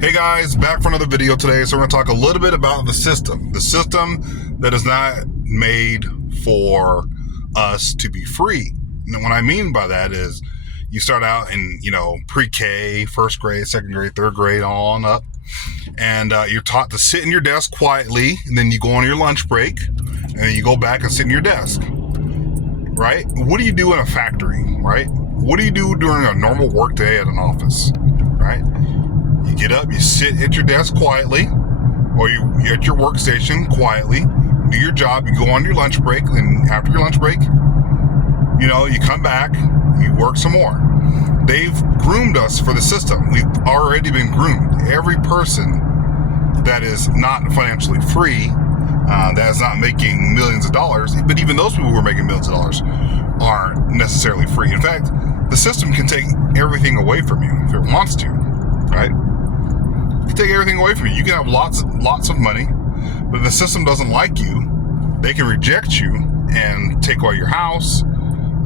Hey guys, back for another video today. So we're going to talk a little bit about the system that is not made for us to be free. And what I mean by that is you start out in, pre-K, first grade, second grade, third grade, on up. And you're taught to sit in your desk quietly. And then you go on your lunch break and then you go back and sit in your desk, right? What do you do in a factory, right? What do you do during a normal work day at an office, right? You get up, you sit at your desk quietly, or you're at your workstation quietly, do your job, you go on your lunch break, and after your lunch break, you come back, you work some more. They've groomed us for the system. We've already been groomed. Every person that is not financially free, that is not making millions of dollars, but even those people who are making millions of dollars aren't necessarily free. In fact, the system can take everything away from you if it wants to, right? You take everything away from you. You can have lots of money, but if the system doesn't like you, they can reject you and take away your house.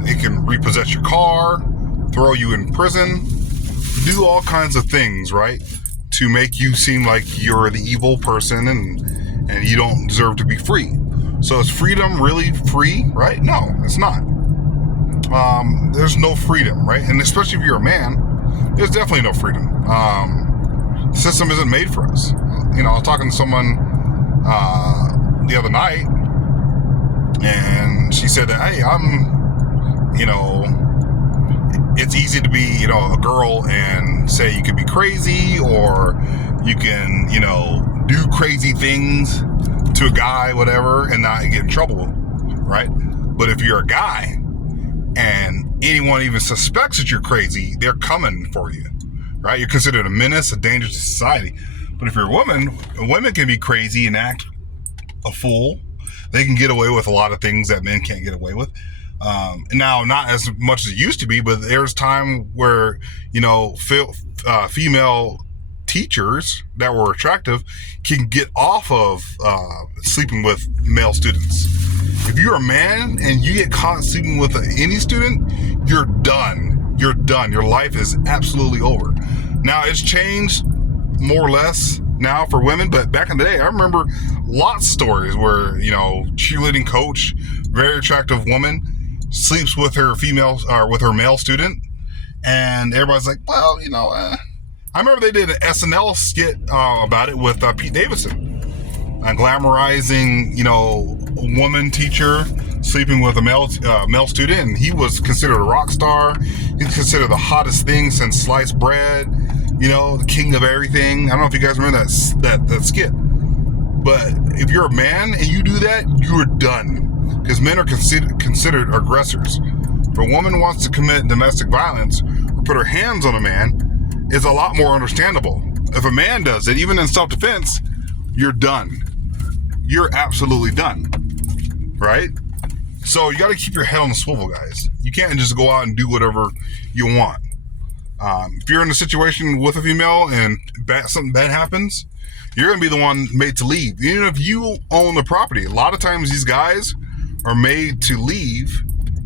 They can repossess your car, throw you in prison, do all kinds of things, right, to make you seem like you're the evil person and you don't deserve to be free. So is freedom really free, right? No, it's not. There's no freedom, right? And especially if you're a man, there's definitely no freedom. The system isn't made for us. I was talking to someone the other night, and she said that, hey, it's easy to be, a girl and say you could be crazy, or you can, do crazy things to a guy, whatever, and not get in trouble, right? But if you're a guy and anyone even suspects that you're crazy, they're coming for you, right? You're considered a menace, a danger to society. But if you're a woman, women can be crazy and act a fool. They can get away with a lot of things that men can't get away with. Now, not as much as it used to be, but there's time where, female teachers that were attractive can get off of sleeping with male students. If you're a man and you get caught sleeping with any student, you're done. You're done. Your life is absolutely over. Now, it's changed more or less now for women, but back in the day, I remember lots of stories where, cheerleading coach, very attractive woman, sleeps with her with her male student, and everybody's like, well, I remember they did an SNL skit about it with Pete Davidson, glamorizing, a woman teacher sleeping with a male student, and he was considered a rock star. He's considered the hottest thing since sliced bread, the king of everything. I don't know if you guys remember that skit, but if you're a man and you do that, you're done, because men are considered aggressors. If a woman wants to commit domestic violence or put her hands on a man, it's a lot more understandable. If a man does it, even in self-defense, you're done. You're absolutely done, right? So you got to keep your head on the swivel, guys. You can't just go out and do whatever you want. If you're in a situation with a female and something bad happens, you're going to be the one made to leave. Even if you own the property, a lot of times these guys are made to leave,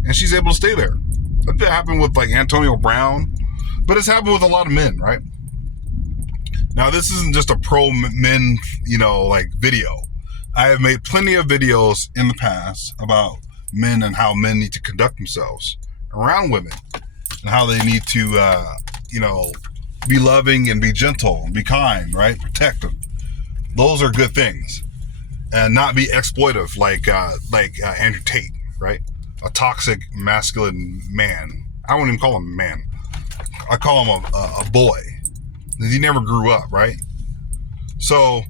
and she's able to stay there. That happened with like Antonio Brown, but it's happened with a lot of men, right? Now, this isn't just a pro men, video. I have made plenty of videos in the past about men and how men need to conduct themselves around women, and how they need to, be loving and be gentle and be kind, right? Protective. Those are good things, and not be exploitive like Andrew Tate, right? A toxic masculine man. I wouldn't even call him a man. I call him a boy. He never grew up, right? So,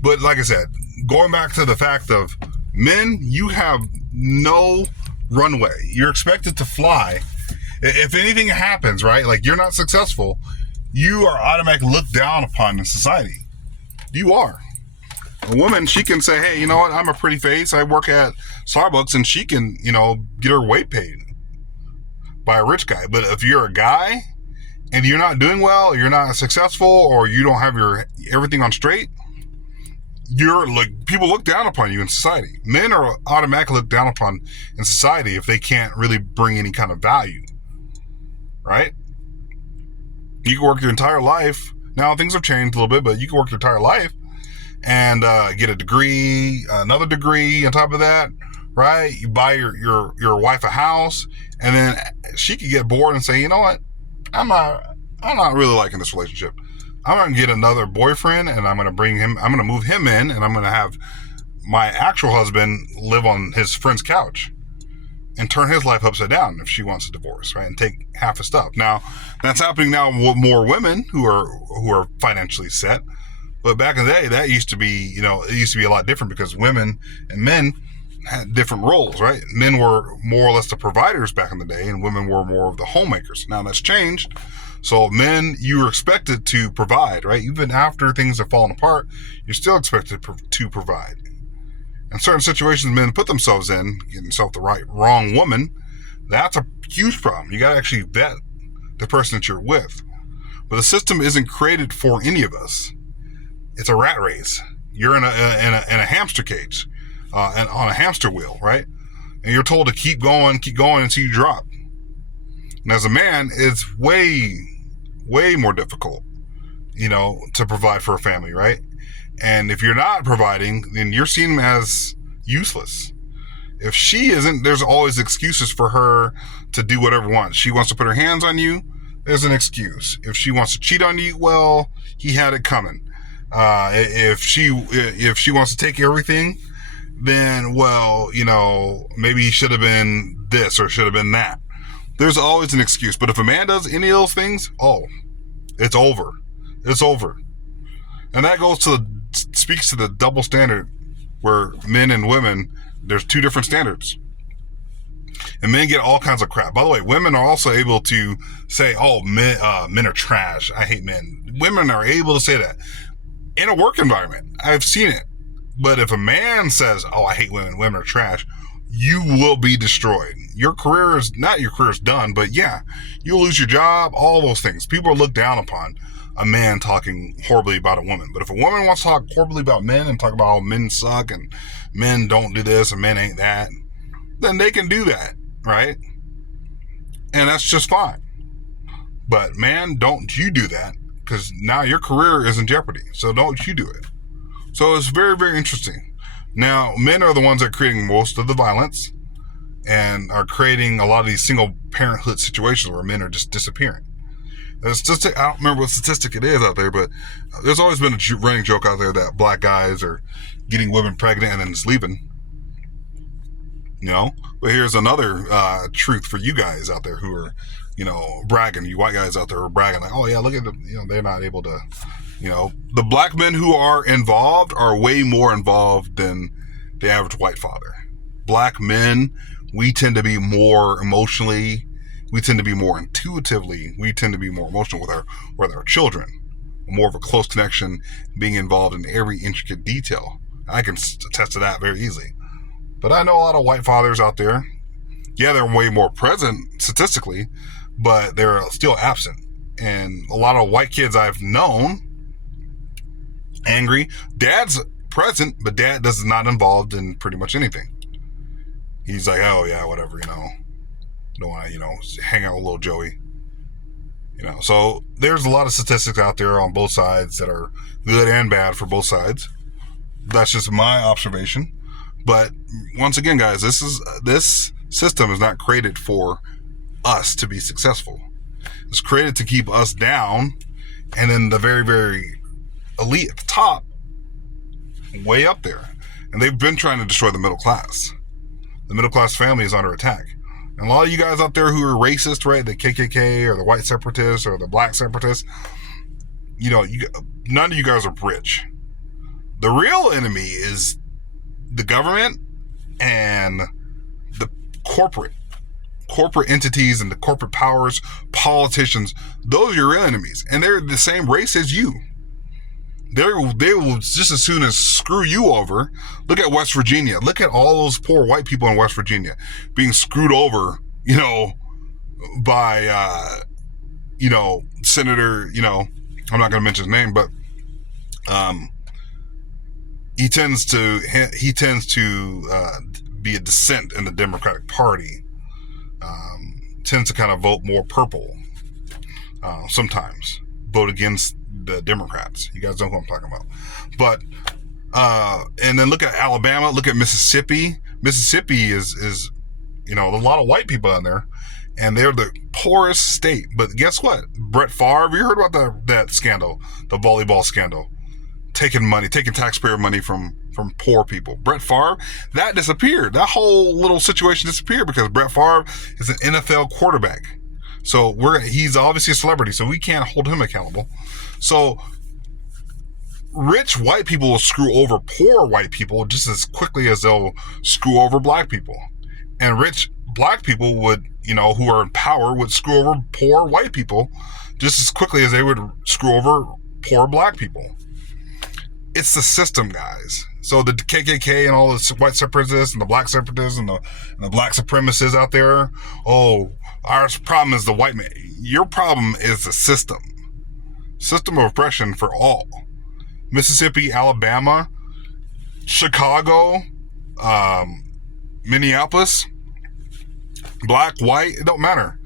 but like I said, going back to the fact of men, you have no runway. You're expected to fly. If anything happens, right, like you're not successful, you are automatically looked down upon in society. You are. A woman, she can say, hey, you know what, I'm a pretty face, I work at Starbucks, and she can, get her weight paid by a rich guy. But if you're a guy and you're not doing well, you're not successful, or you don't have your everything on straight, people look down upon you in society. Men are automatically looked down upon in society if they can't really bring any kind of value, right? You can work your entire life Now things have changed a little bit, but you can work your entire life and get a degree, another degree on top of that, right? You buy your wife a house, and then she could get bored and say, you know what, I'm not really liking this relationship. I'm gonna get another boyfriend, and I'm gonna move him in, and I'm gonna have my actual husband live on his friend's couch and turn his life upside down if she wants a divorce, right? And take half his stuff. Now, that's happening now with more women who are financially set. But back in the day, that used to be, it used to be a lot different because women and men had different roles, right? Men were more or less the providers back in the day, and women were more of the homemakers. Now that's changed. So men, you were expected to provide, right? Even after things have fallen apart, you're still expected to provide. In certain situations, men put themselves in, getting themselves the wrong woman, that's a huge problem. You got to actually vet the person that you're with. But the system isn't created for any of us. It's a rat race. You're in a hamster cage, and on a hamster wheel, right? And you're told to keep going until you drop. And as a man, it's way more difficult, to provide for a family, right? And if you're not providing, then you're seen as useless. If she isn't, there's always excuses for her to do whatever wants. She wants to put her hands on you, there's an excuse. If she wants to cheat on you, well, he had it coming. If she wants to take everything, then, well, maybe he should have been this or should have been that. There's always an excuse. But if a man does any of those things, it's over. It's over. And that speaks to the double standard where men and women, there's two different standards. And men get all kinds of crap. By the way, women are also able to say, men are trash. I hate men. Women are able to say that in a work environment. I've seen it. But if a man says, I hate women are trash, you will be destroyed. Your career is done, but yeah, you'll lose your job, all those things. People are looked down upon a man talking horribly about a woman. But if a woman wants to talk horribly about men and talk about how men suck and men don't do this and men ain't that, then they can do that, right? And that's just fine. But man, don't you do that, because now your career is in jeopardy. So don't you do it. So it's very, very interesting. Now, men are the ones that are creating most of the violence and are creating a lot of these single parenthood situations where men are just disappearing. I don't remember what statistic it is out there, but there's always been a running joke out there that black guys are getting women pregnant and then just leaving. But here's another truth for you guys out there who are, bragging. You white guys out there are bragging like, oh yeah, look at them. They're not able to, the black men who are involved are way more involved than the average white father. Black men, we tend to be more emotionally, we tend to be more intuitively, we tend to be more emotional with our children. More of a close connection, being involved in every intricate detail. I can attest to that very easily. But I know a lot of white fathers out there. Yeah, they're way more present statistically, but they're still absent. And a lot of white kids I've known, angry. Dad's present, but dad is not involved in pretty much anything. He's like, oh yeah, whatever, don't want to, hang out with little Joey. So there's a lot of statistics out there on both sides that are good and bad for both sides. That's just my observation. But once again, guys, this system is not created for us to be successful. It's created to keep us down, and then the very, very elite at the top, way up there. And they've been trying to destroy the middle class. The middle class family is under attack. And a lot of you guys out there who are racist, right? The KKK or the white separatists or the black separatists, none of you guys are rich. The real enemy is the government and the corporate entities and the corporate powers, politicians. Those are your real enemies. And they're the same race as you. They will just as soon as screw you over. Look at West Virginia. Look at all those poor white people in West Virginia being screwed over, by, Senator, I'm not going to mention his name, but, he tends to be a dissent in the Democratic Party. Tends to kind of vote more purple, sometimes. Vote against the Democrats. You guys know who I'm talking about. But and then look at Alabama, look at Mississippi. Mississippi is a lot of white people in there, and they're the poorest state. But guess what? Brett Favre, have you heard about that scandal, the volleyball scandal? Taking taxpayer money from poor people. Brett Favre, that disappeared. That whole little situation disappeared because Brett Favre is an NFL quarterback. So he's obviously a celebrity, so we can't hold him accountable. So rich white people will screw over poor white people just as quickly as they'll screw over black people. And rich black people would, who are in power, would screw over poor white people just as quickly as they would screw over poor black people. It's the system, guys. So the KKK and all the white separatists and the black separatists and the black supremacists out there, our problem is the white man. Your problem is the system of oppression for all. Mississippi, Alabama, Chicago, Minneapolis, black, white, it don't matter.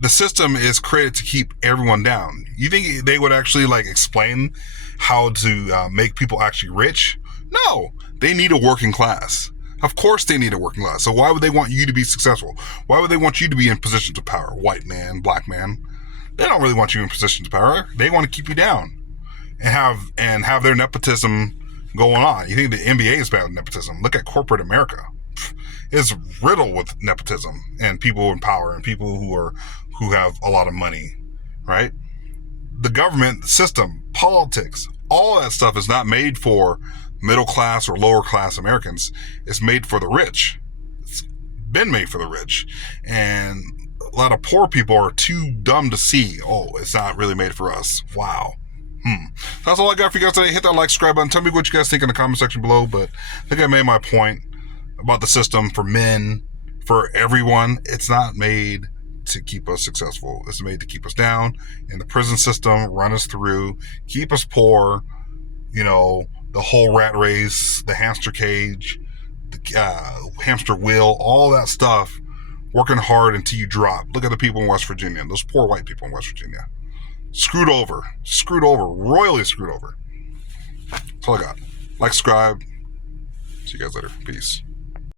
The system is created to keep everyone down. You think they would actually explain how to make people actually rich? No, they need a working class. Of course they need a working class. So why would they want you to be successful? Why would they want you to be in positions of power? White man, black man. They don't really want you in positions of power. They want to keep you down and have their nepotism going on. You think the NBA is bad with nepotism? Look at corporate America. It's riddled with nepotism and people in power and people who have a lot of money, right? The government system, politics, all that stuff is not made for middle class or lower class Americans. It's made for the rich. It's been made for the rich. And a lot of poor people are too dumb to see, it's not really made for us. Wow. That's all I got for you guys today. Hit that like, subscribe button. Tell me what you guys think in the comment section below. But I think I made my point about the system for men, for everyone. It's not made to keep us successful. It's made to keep us down in the prison system, run us through, keep us poor, the whole rat race, the hamster cage, the hamster wheel, all that stuff, working hard until you drop. Look at the people in West Virginia, those poor white people in West Virginia. Screwed over, royally screwed over. That's all I got. Like, subscribe. See you guys later. Peace.